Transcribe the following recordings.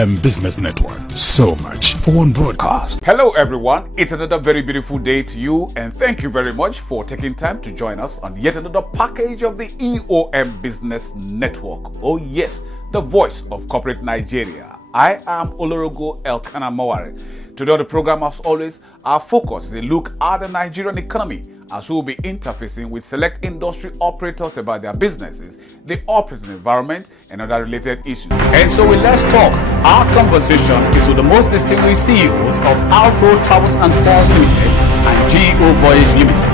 Eom Business Network. So much for one broadcast. Hello everyone, it's another very beautiful day to you, and thank you very much for taking time to join us on yet another package of the Eom Business Network. Oh yes, the voice of corporate Nigeria. I am Olorogo Elkanah Mawari. Today on the program, as always, our focus is a look at the Nigerian economy, as we will be interfacing with select industry operators about their businesses, the operating environment, and other related issues. And so Let's Talk, our conversation is with the most distinguished CEOs of Alpro Travels and Tours Limited and GO Voyage Limited.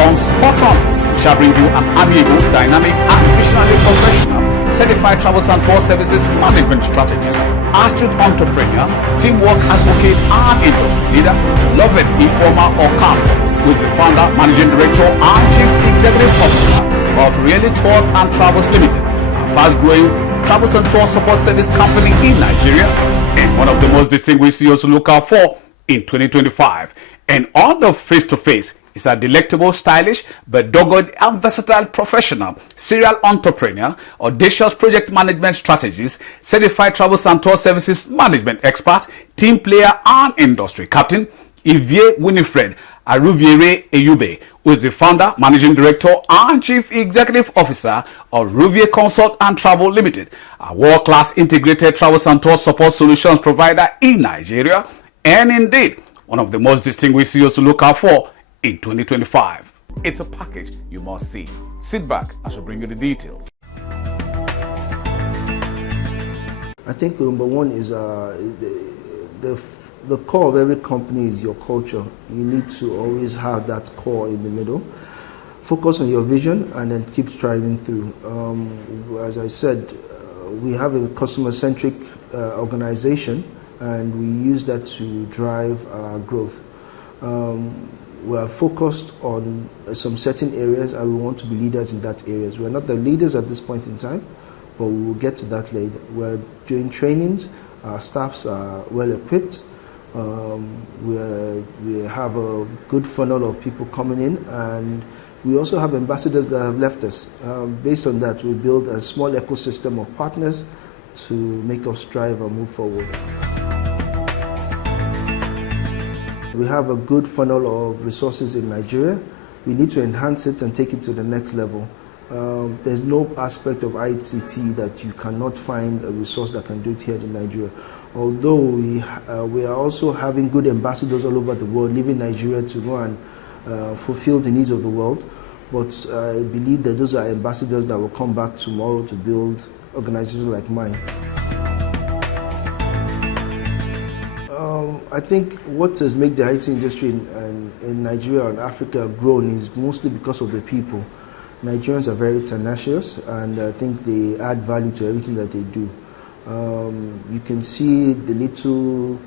On Spot On, we shall bring you an amiable, dynamic, and visionary professional certified travels and tour services management strategist, astute entrepreneur, teamwork advocate, and industry leader, loved informer or CAFO, who is the founder, managing director, and chief executive officer of Really Tours and Travels Limited, a fast-growing travels and tour support service company in Nigeria, and one of the most distinguished CEOs to look out for in 2025. And on the face-to-face is a delectable, stylish, but dogged and versatile professional, serial entrepreneur, audacious project management strategist, certified travels and tour services management expert, team player, and industry captain, Ivie Winifred Aruviere Eyube, who is the founder, managing director, and chief executive officer of Rouvier Consult and Travel Limited, a world-class integrated travels and tour support solutions provider in Nigeria, and indeed, one of the most distinguished CEOs to look out for in 2025. It's a package you must see. Sit back as we bring you the details. I think number one is the core of every company is your culture. You need to always have that core in the middle. Focus on your vision and then keep striving through. As I said, we have a customer-centric organization, and we use that to drive our growth. We are focused on some certain areas, and we want to be leaders in that areas. We are not the leaders at this point in time, but we will get to that later. We're doing trainings. Our staffs are well equipped. We have a good funnel of people coming in, and we also have ambassadors that have left us. Based on that, we build a small ecosystem of partners to make us strive and move forward. We have a good funnel of resources in Nigeria. We need to enhance it and take it to the next level. There's no aspect of ICT that you cannot find a resource that can do it here in Nigeria. Although we are also having good ambassadors all over the world, leaving Nigeria to go and fulfill the needs of the world. But I believe that those are ambassadors that will come back tomorrow to build organizations like mine. I think what has made the IT industry in Nigeria and Africa grown is mostly because of the people. Nigerians are very tenacious, and I think they add value to everything that they do. You can see the little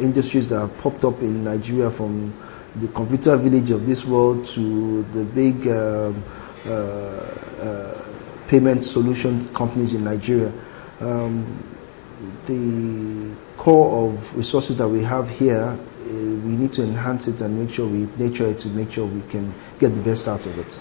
industries that have popped up in Nigeria, from the computer village of this world to the big payment solution companies in Nigeria. The core of resources that we have here, we need to enhance it and make sure we nurture it to make sure we can get the best out of it.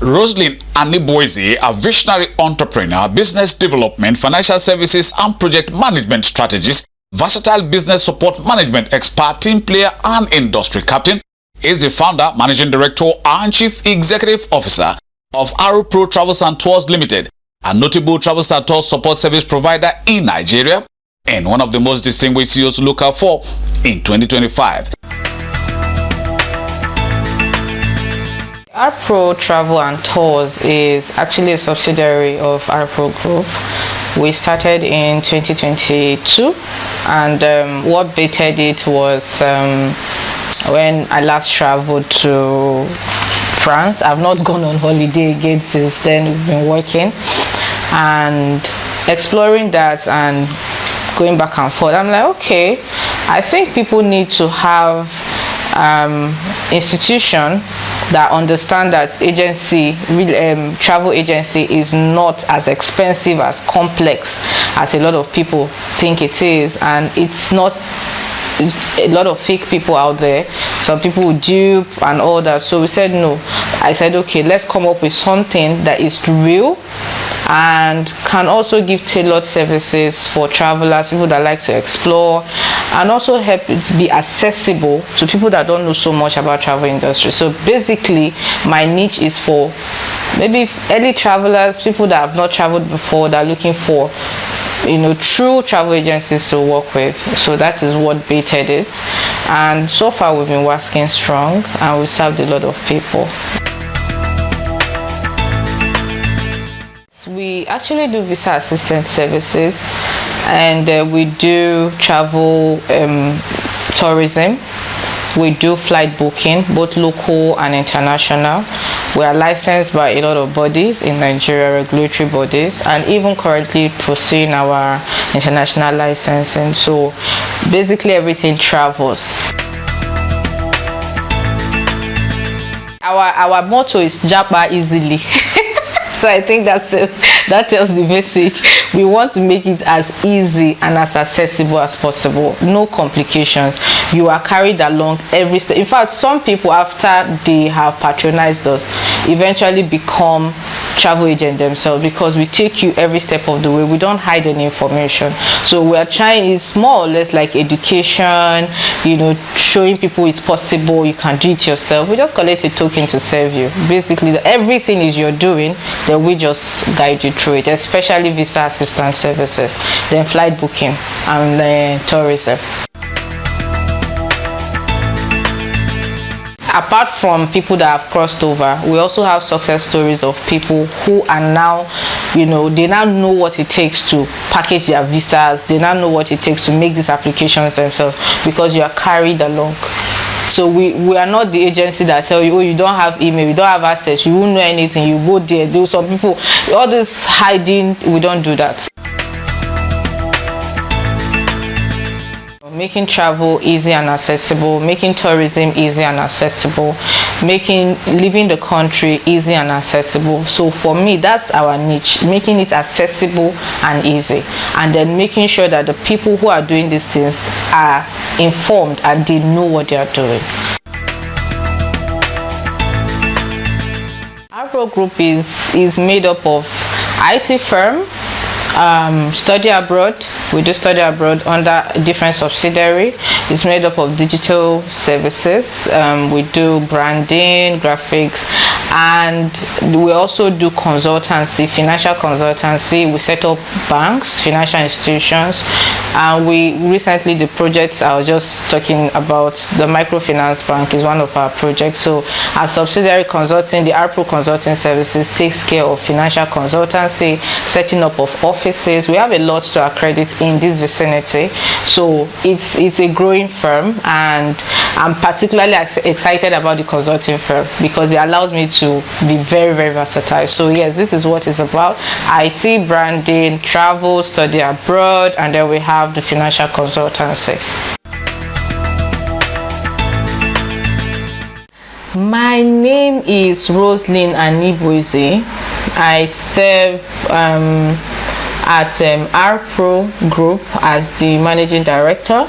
Roslyn Aniboise, a visionary entrepreneur, business development, financial services, and project management strategist, versatile business support management expert, team player, and industry captain, is the founder, managing director, and chief executive officer of Alpro Travels and Tours Limited, a notable travels and tour support service provider in Nigeria, and one of the most distinguished CEOs to look out for in 2025. Alpro Travel and Tours is actually a subsidiary of Alpro Group. We started in 2022, and what baited it was when I last traveled to France. I've not gone on holiday again since then. We've been working and exploring that and going back and forth. I'm like, okay, I think people need to have institution that understand that agency, travel agency is not as expensive, as complex as a lot of people think it is, and it's not. A lot of fake people out there. Some people dupe and all that. So we said no. I said, okay, let's come up with something that is real and can also give tailored services for travelers, people that like to explore, and also help it be accessible to people that don't know so much about travel industry. So basically my niche is for maybe early travelers, people that have not traveled before, that are looking for true travel agencies to work with. So that is what baited it, and so far we've been working strong and we served a lot of people. We actually do visa assistance services, and we do travel tourism. We do flight booking, both local and international. We are licensed by a lot of bodies in Nigeria, regulatory bodies, and even currently pursuing our international licensing. So basically everything travels. Our motto is Japa easily. So I think that tells the message. We want to make it as easy and as accessible as possible. No complications. You are carried along every step. In fact, some people, after they have patronized us, eventually become travel agent themselves, because we take you every step of the way. We don't hide any information. So we are trying, it's more or less like education, showing people it's possible, you can do it yourself. We just collect a token to serve you. Basically everything is you're doing, then we just guide you through it, especially visa assistance services, then flight booking, and then tourism. Apart from people that have crossed over, we also have success stories of people who are now, they now know what it takes to package their visas. They now know what it takes to make these applications themselves, because you are carried along. So we are not the agency that tell you, oh, you don't have email, you don't have access, you won't know anything, you go there. Do some people, all this hiding, we don't do that. Making travel easy and accessible, making tourism easy and accessible, living the country easy and accessible. So for me, that's our niche, making it accessible and easy, and then making sure that the people who are doing these things are informed and they know what they are doing. Our group is made up of IT firm, study abroad. We do study abroad under different subsidiary. It's made up of digital services. We do branding, graphics, and we also do consultancy, financial consultancy. We set up banks, financial institutions, and we recently, the projects I was just talking about, the microfinance bank is one of our projects. So our subsidiary consulting, the ARPRO consulting services, takes care of financial consultancy, setting up of offices. We have a lot to accredit in this vicinity, so it's a growing firm, and I'm particularly excited about the consulting firm because it allows me to be very, very versatile. So yes, this is what it's about: IT, branding, travel, study abroad, and then we have the financial consultancy. My name is Roslyn Anibueze. I serve at ARPRO Group as the managing director.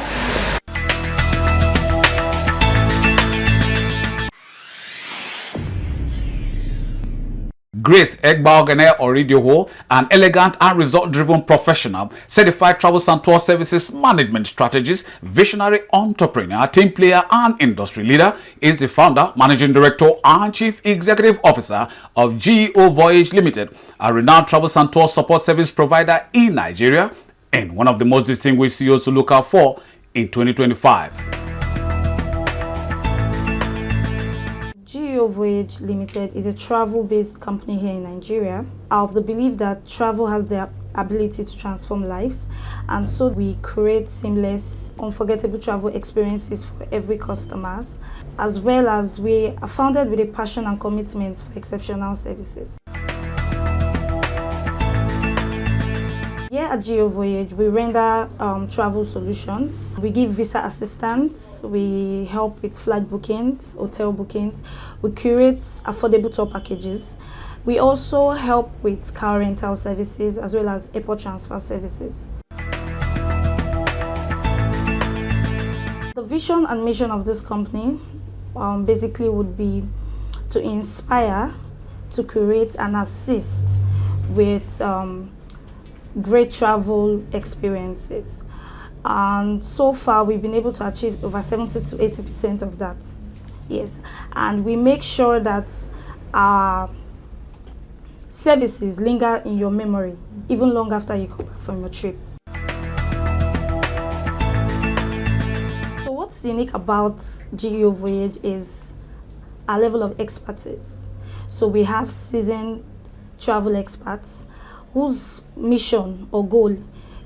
Grace Egbaogene Oridio, an elegant and result-driven professional, certified travels and tour services management strategist, visionary entrepreneur, team player, and industry leader, is the founder, managing director, and chief executive officer of GEO Voyage Limited, a renowned travels and tour support service provider in Nigeria, and one of the most distinguished CEOs to look out for in 2025. GEO Voyage Limited is a travel-based company here in Nigeria. I have the belief that travel has the ability to transform lives, and so we create seamless, unforgettable travel experiences for every customer, as well as we are founded with a passion and commitment for exceptional services. Here at GEO Voyage, we render travel solutions. We give visa assistance, we help with flight bookings, hotel bookings, we curate affordable tour packages. We also help with car rental services as well as airport transfer services. The vision and mission of this company basically would be to inspire, to create and assist with great travel experiences. And so far, we've been able to achieve over 70 to 80% of that. Yes, and we make sure that our services linger in your memory even long after you come back from your trip. So what's unique about GEO Voyage is our level of expertise. So we have seasoned travel experts whose mission or goal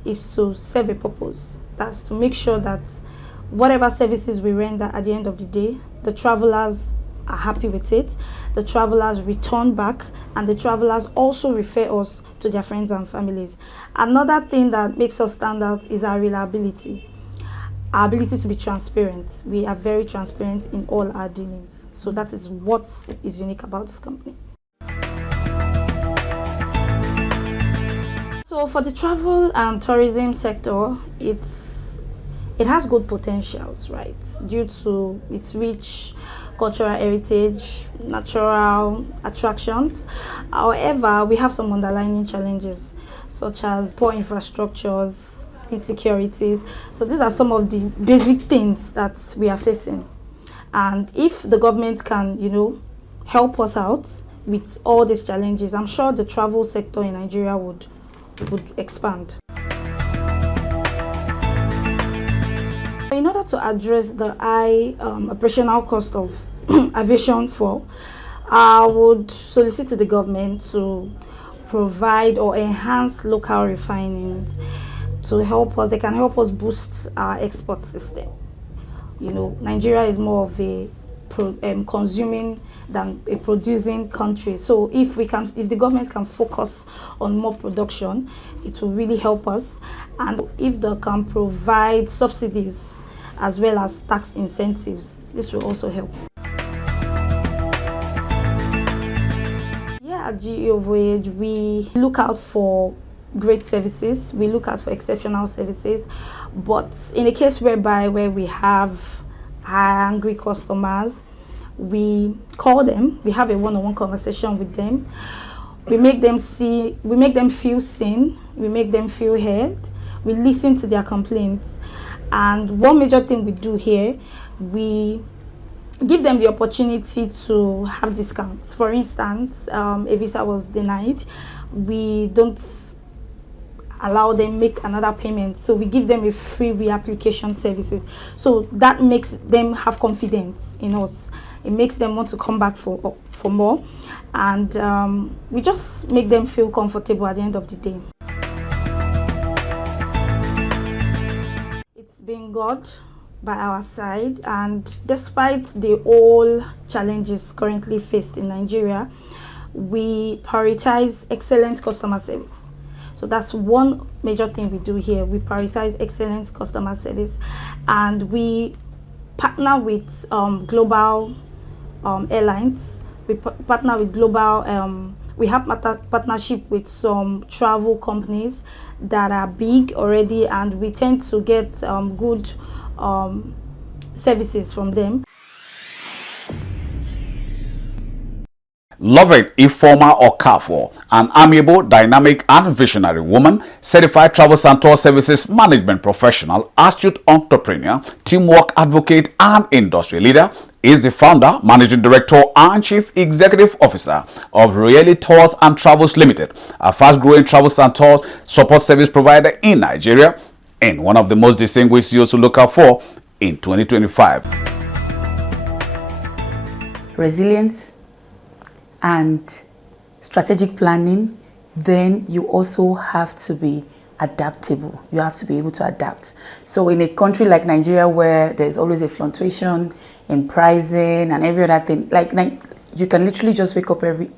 is to serve a purpose. That's to make sure that whatever services we render at the end of the day, the travelers are happy with it, the travelers return back, and the travelers also refer us to their friends and families. Another thing that makes us stand out is our reliability, our ability to be transparent. We are very transparent in all our dealings. So that is what is unique about this company. So for the travel and tourism sector, it has good potentials, right? Due to its rich cultural heritage, natural attractions. However, we have some underlying challenges, such as poor infrastructures, insecurities. So these are some of the basic things that we are facing. And if the government can, help us out with all these challenges, I'm sure the travel sector in Nigeria would expand. In order to address the high operational cost of aviation fuel, I would solicit to the government to provide or enhance local refining to help us. They can help us boost our export system. Nigeria is more of a consuming than a producing country. So if the government can focus on more production, it will really help us. And if they can provide subsidies as well as tax incentives, this will also help. Yeah, at GEO Voyage, we look out for great services, we look out for exceptional services, but in a case where we have angry customers, we call them, we have a one-on-one conversation with them, we make them feel seen, we make them feel heard, we listen to their complaints. And one major thing we do here, we give them the opportunity to have discounts. For instance, a visa was denied, we don't allow them make another payment, so we give them a free reapplication services. So that makes them have confidence in us. It makes them want to come back for more, and we just make them feel comfortable at the end of the day. It's been God by our side, and despite the all challenges currently faced in Nigeria, we prioritize excellent customer service. So that's one major thing we do here. We prioritize excellent customer service, and we partner with global airlines. We partner with global, we have partnership with some travel companies that are big already, and we tend to get good services from them. Loving Ifeoma Okafor, an amiable, dynamic, and visionary woman, certified travel and tour services management professional, astute entrepreneur, teamwork advocate, and industry leader, is the founder, managing director, and chief executive officer of Royale Tours and Travels Limited, a fast-growing travel and tours support service provider in Nigeria, and one of the most distinguished CEOs to look out for in 2025. Resilience and strategic planning. Then you also have to be adaptable. You have to be able to adapt. So in a country like Nigeria, where there's always a fluctuation in pricing and every other thing, like you can literally just wake up on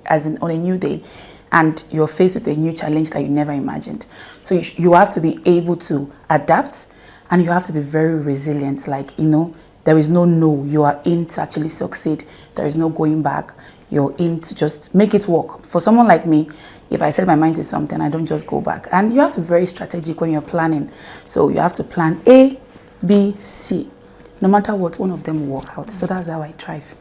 a new day and you're faced with a new challenge that you never imagined. So you have to be able to adapt, and you have to be very resilient. There is no, you are in to actually succeed. There is no going back. You're in to just make it work. For someone like me, if I set my mind to something, I don't just go back. And you have to be very strategic when you're planning. So you have to plan A, B, C. No matter what, one of them will work out. So that's how I thrive.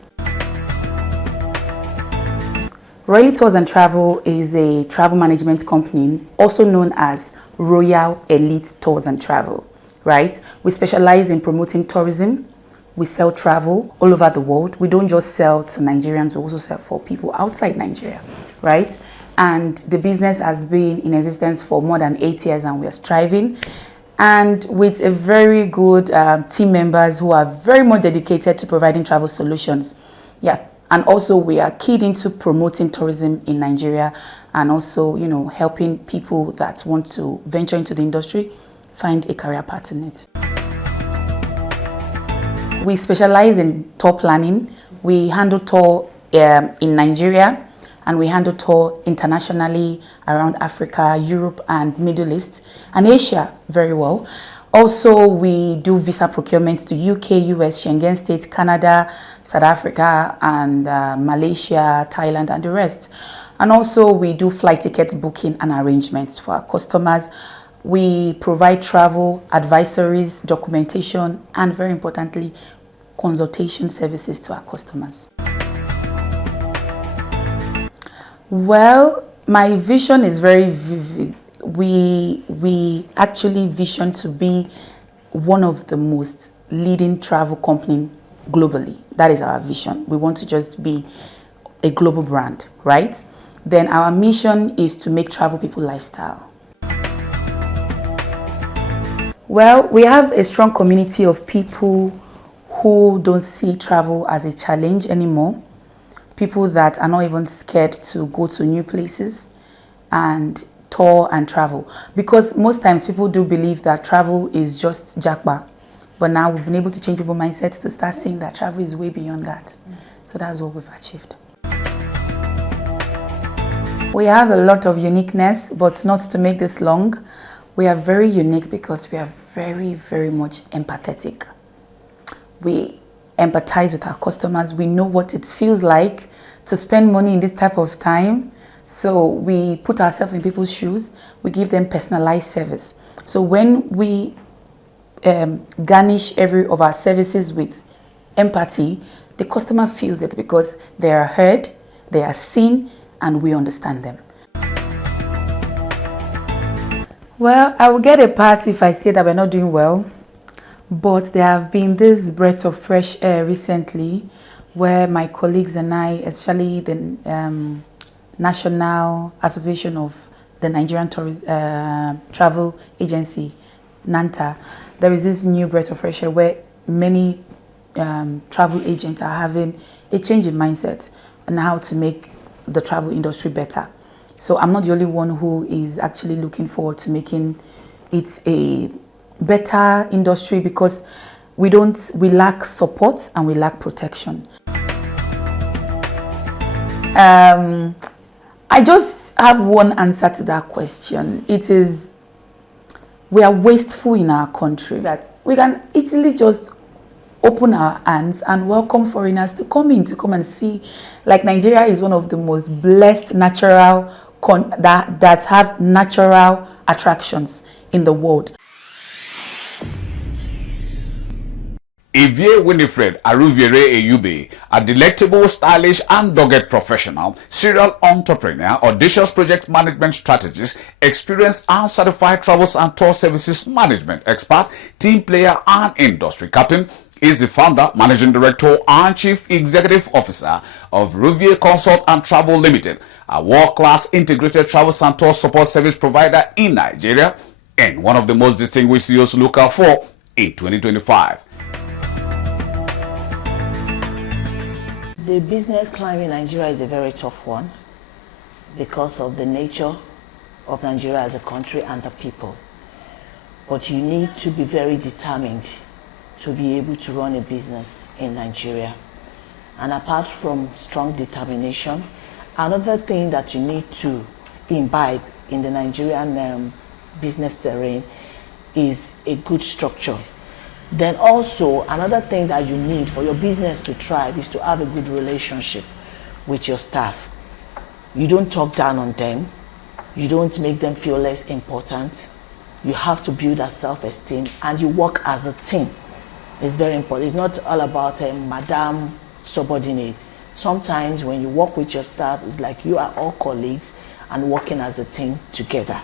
Royal Tours and Travel is a travel management company, also known as Royal Elite Tours and Travel, right? We specialize in promoting tourism. We sell travel all over the world. We don't just sell to Nigerians, we also sell for people outside Nigeria, right? And the business has been in existence for more than 8 years, and we are striving. And with a very good team members who are very much dedicated to providing travel solutions. Yeah. And also we are keyed into promoting tourism in Nigeria, and also, you know, helping people that want to venture into the industry find a career path in it. We specialize in tour planning. We handle tour in Nigeria, and we handle tour internationally around Africa, Europe, and Middle East, and Asia very well. Also, we do visa procurement to UK, US, Schengen states, Canada, South Africa, and Malaysia, Thailand, and the rest. And also, we do flight ticket booking and arrangements for our customers. We provide travel advisories, documentation, and very importantly, consultation services to our customers. Well, my vision is very vivid. We actually vision to be one of the most leading travel company globally. That is our vision. We want to just be a global brand, right? Then our mission is to make travel people lifestyle. Well, we have a strong community of people who don't see travel as a challenge anymore. People that are not even scared to go to new places and tour and travel, because most times people do believe that travel is just jackpot, but now we've been able to change people's mindsets to start seeing that travel is way beyond that. So that's what we've achieved. We have a lot of uniqueness, but not to make this long. We are very unique because we are very, very much empathetic. We empathize with our customers. We know what it feels like to spend money in this type of time. So we put ourselves in people's shoes. We give them personalized service. So when we garnish every of our services with empathy, the customer feels it because they are heard, they are seen, and we understand them. Well, I will get a pass if I say that we're not doing well, but there have been this breath of fresh air recently where my colleagues and I, especially the National Association of the Nigerian Travel Agency, NANTA, there is this new breath of fresh air where many travel agents are having a change in mindset on how to make the travel industry better. So I'm not the only one who is actually looking forward to making it a better industry, because we lack support and we lack protection. I just have one answer to that question. It is, we are wasteful in our country that we can easily just open our hands and welcome foreigners to come and see. Like, Nigeria is one of the most blessed natural that have natural attractions in the world. Evie Winifred Aruviere Eyube, a delectable, stylish and dogged professional, serial entrepreneur, audacious project management strategist, experienced and certified travels and tour services management expert, team player and industry captain, is the founder, managing director and chief executive officer of Rouvier Consult and Travel Limited, a world-class integrated travel and tour support service provider in Nigeria, and one of the most distinguished CEOs to look out for in 2025. The business climate in Nigeria is a very tough one because of the nature of Nigeria as a country and the people. But you need to be very determined to be able to run a business in Nigeria. And apart from strong determination, another thing that you need to imbibe in the Nigerian business terrain is a good structure. Then also, another thing that you need for your business to thrive is to have a good relationship with your staff. You don't talk down on them. You don't make them feel less important. You have to build that self-esteem and you work as a team. It's very important. It's not all about a madam subordinate. Sometimes when you work with your staff, it's like you are all colleagues and working as a team together.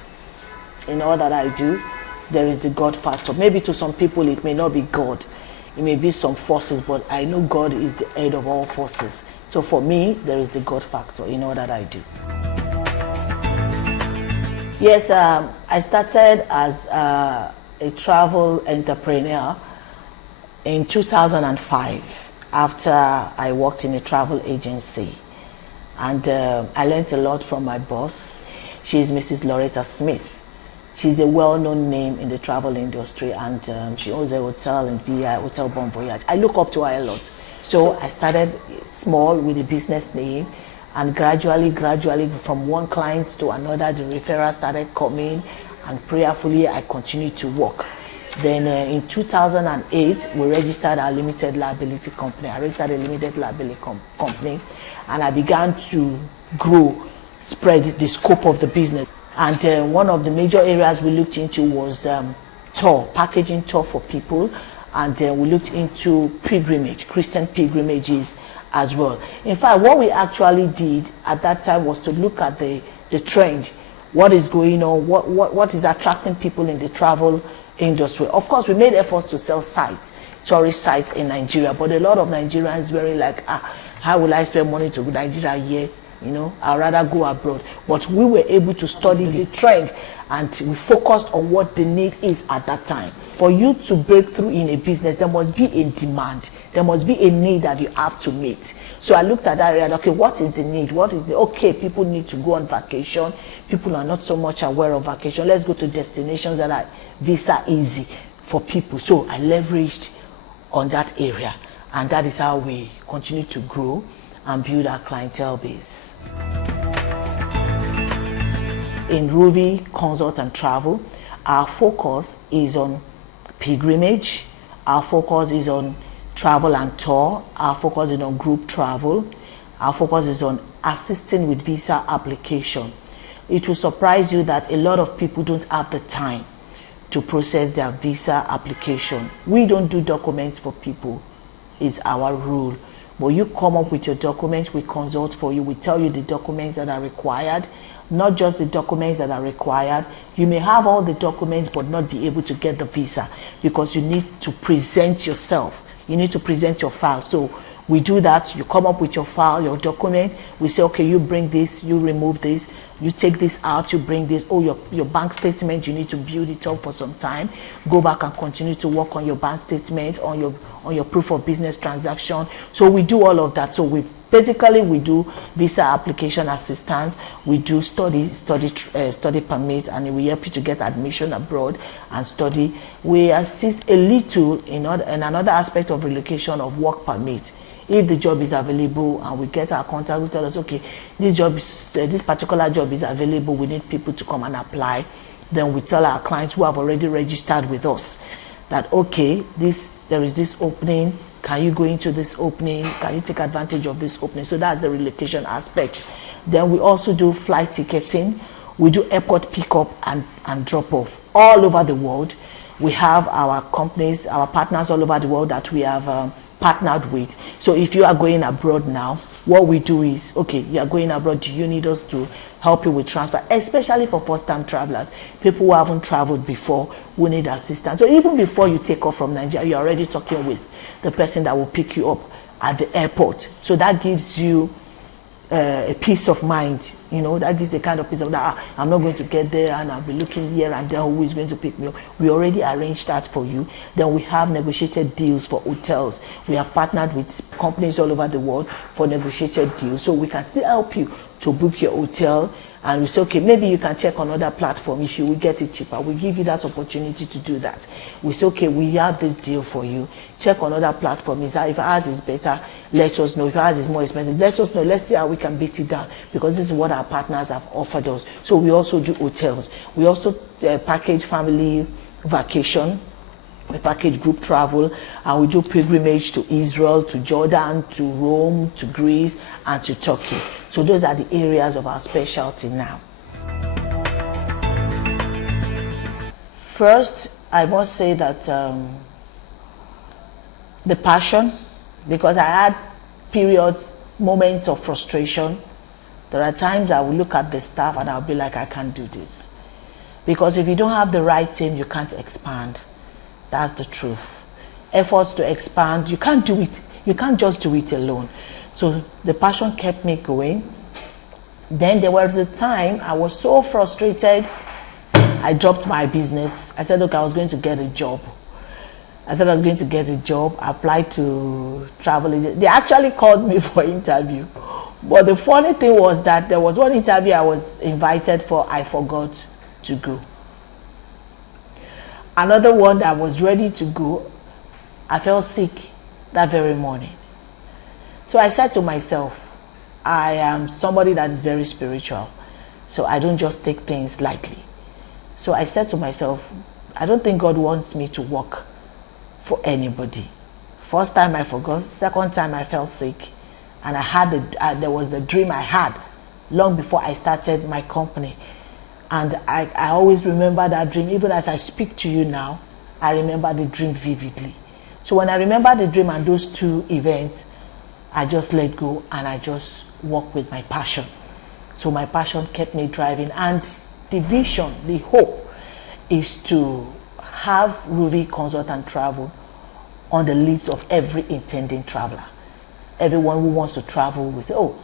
In all that I do, there is the God factor. Maybe to some people it may not be God. It may be some forces, but I know God is the head of all forces. So for me, there is the God factor in all that I do. Yes, I started as a travel entrepreneur in 2005 after I worked in a travel agency. And I learned a lot from my boss. She is Mrs. Loretta Smith. She's a well-known name in the travel industry, and she owns a hotel in VI, Hotel Bon Voyage. I look up to her a lot. So I started small with a business name, and gradually, from one client to another, the referrals started coming, and prayerfully, I continued to work. Then in 2008, we registered our limited liability company. I registered a limited liability company, and I began to grow, spread the scope of the business. And one of the major areas we looked into was tour, packaging tour for people. And we looked into pilgrimage, Christian pilgrimages as well. In fact, what we actually did at that time was to look at the trend, what is going on, what is attracting people in the travel industry. Of course, we made efforts to sell sites, tourist sites in Nigeria, but a lot of Nigerians very like, how will I spend money to go to Nigeria here? You know, I'd rather go abroad. But we were able to study the trend, and we focused on what the need is at that time. For you to break through in a business, there must be a demand. There must be a need that you have to meet. So I looked at that area, okay, what is the need? Okay, people need to go on vacation. People are not so much aware of vacation. Let's go to destinations that are visa easy for people. So I leveraged on that area, and that is how we continue to grow and build our clientele base. In Ruby Consult and Travel, our focus is on pilgrimage, our focus is on travel and tour, our focus is on group travel, our focus is on assisting with visa application. It will surprise you that a lot of people don't have the time to process their visa application. We don't do documents for people, it's our rule. But you come up with your documents, we consult for you, we tell you the documents that are required, not just the documents that are required. You may have all the documents but not be able to get the visa because you need to present yourself. You need to present your file. So we do that. You come up with your file, your document. We say, okay, you bring this, you remove this, you take this out, you bring this. Oh, your bank statement, you need to build it up for some time. Go back and continue to work on your bank statement, on your proof of business transaction. So we do all of that. So we do visa application assistance, we do study permit, and we help you to get admission abroad and study. We assist a little in another aspect of relocation of work permit. If the job is available and we get our contact, we tell us, okay, this particular job is available, we need people to come and apply. Then we tell our clients who have already registered with us that, okay, there is this opening, can you go into this opening, can you take advantage of this opening? So that's the relocation aspect. Then we also do flight ticketing, we do airport pickup and drop off all over the world. We have our companies, our partners all over the world that we have partnered with. So if you are going abroad now, what we do is, okay, you are going abroad, do you need us to help you with transfer, especially for first-time travelers, people who haven't traveled before, who need assistance. So even before you take off from Nigeria, you're already talking with the person that will pick you up at the airport. So that gives you a peace of mind, you know, that gives a kind of peace of that. I'm not going to get there and I'll be looking here and there who is going to pick me up. We already arranged that for you. Then we have negotiated deals for hotels. We have partnered with companies all over the world for negotiated deals, so we can still help you to book your hotel. And we say, okay, maybe you can check on other platform if you will get it cheaper. We give you that opportunity to do that. We say, okay, we have this deal for you. Check on other platforms. If ours is better, let us know. If ours is more expensive, let us know. Let's see how we can beat it down, because this is what our partners have offered us. So we also do hotels. We also package family vacation. We package group travel, and we do pilgrimage to Israel, to Jordan, to Rome, to Greece, and to Turkey. So those are the areas of our specialty now. First, I must say that the passion, because I had periods moments of frustration. There are times I will look at the staff and I'll be like, I can't do this. Because if you don't have the right team, you can't expand. That's the truth. Efforts to expand, you can't do it. You can't just do it alone. So the passion kept me going. Then there was a time I was so frustrated, I dropped my business. I said, look, I was going to get a job. I thought I was going to get a job, applied to travel agent. They actually called me for interview. But the funny thing was that there was one interview I was invited for, I forgot to go. Another one that I was ready to go, I fell sick that very morning. So I said to myself, I am somebody that is very spiritual, so I don't just take things lightly. So I said to myself, I don't think God wants me to work for anybody. First time I forgot, second time I fell sick, and I had there was a dream I had long before I started my company. And I always remember that dream. Even as I speak to you now, I remember the dream vividly. So when I remember the dream and those two events, I just let go and I just walk with my passion. So my passion kept me driving. And the vision, the hope is to have Ruby Consult and Travel on the lips of every intending traveler. Everyone who wants to travel will say, oh,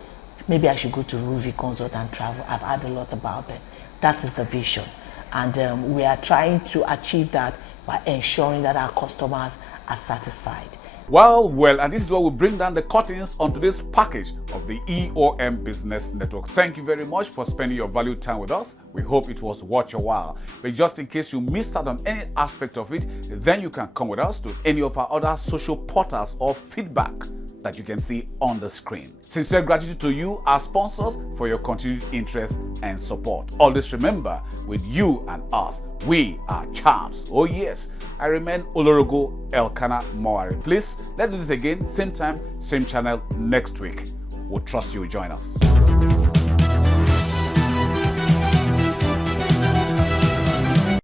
maybe I should go to Ruby Consult and Travel. I've heard a lot about them. That is the vision. And we are trying to achieve that by ensuring that our customers are satisfied. Well, and this is where we bring down the curtains on today's package of the EOM Business Network. Thank you very much for spending your valued time with us. We hope it was worth your while. But just in case you missed out on any aspect of it, then you can come with us to any of our other social portals or feedback that you can see on the screen. Sincere gratitude to you, our sponsors, for your continued interest and support. Always remember, with you and us, we are champs. Oh yes, I remain Olorogo Elkanah Mowari. Please, let's do this again, same time, same channel next week. We'll trust you will join us.